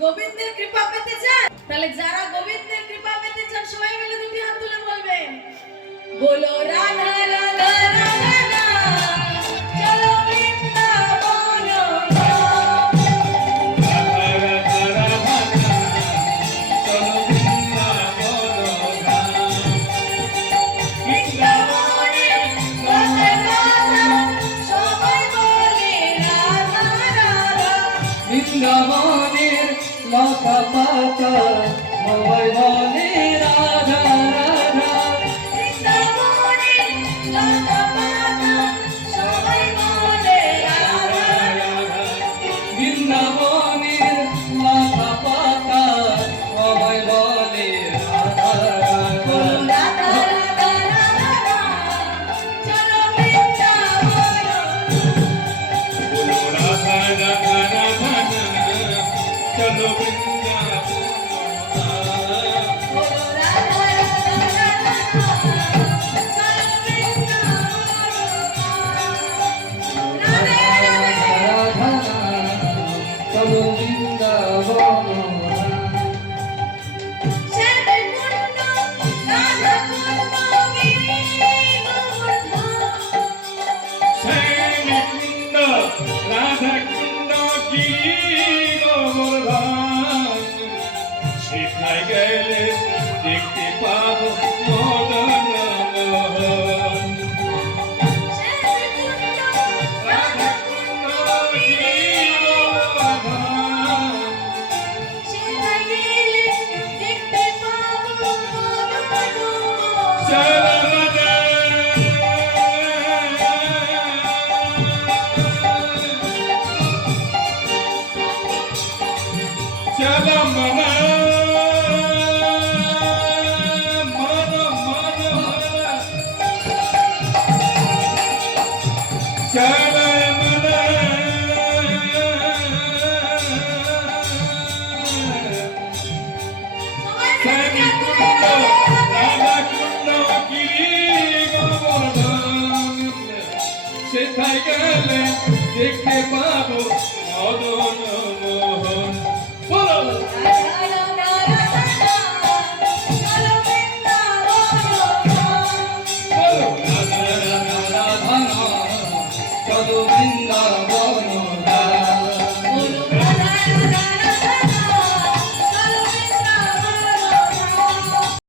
গোবিন্দের কৃপা পেতে চান? তাহলে যারা গোবিন্দের কৃপা পেতে চান সবাই মিলে দুটি হাত তুলে বলবেন, বলো রাধা রাধা রাধা রাধা, চলো বৃন্দাবন ধাম। রাধা রাধা রাধা চলো বৃন্দাবন ধাম। বৃন্দাবনের রাধা রাধা, সবাই বলে রাধা রাধা। বৃন্দাবনের লতা পাতা সবাই বলে রাধা রাধা। বৃন্দাবনের লতা পাতা, সবাই বলে রাধা রাধা। বৃন্দাবনের লতা পাতা সবাই বলে রাধা রাধা। রাধা রাধা রাধা, চলো বৃন্দাবন। বলো রাধা রাধা রাধা চলো বৃন্দাবন ধাম। বলো রাধা রাধা রাধা, চলো বৃন্দাবন। রাধে রাধে। রাধা চলো বৃন্দাবন। শ্যামকুণ্ড রাধাকুণ্ড গিরি গোবর্ধন। শ্যামকুণ্ড রাধাকুণ্ড গিরি গোবর্ধন। সেখানে গেলে দেখতে পাবো মদন মোহন। শ্যামকুণ্ড রাধাকুণ্ড গিরি গোবর্ধন। সেখানে গেলে দেখতে পাবো মদন মোহন। চলো রাধে চলো মন মন মন চলো মন শ্যামকুণ্ড রাধাকুণ্ড গিরি গোবর্ধন। সেথায় গেলে দেখতে পাবো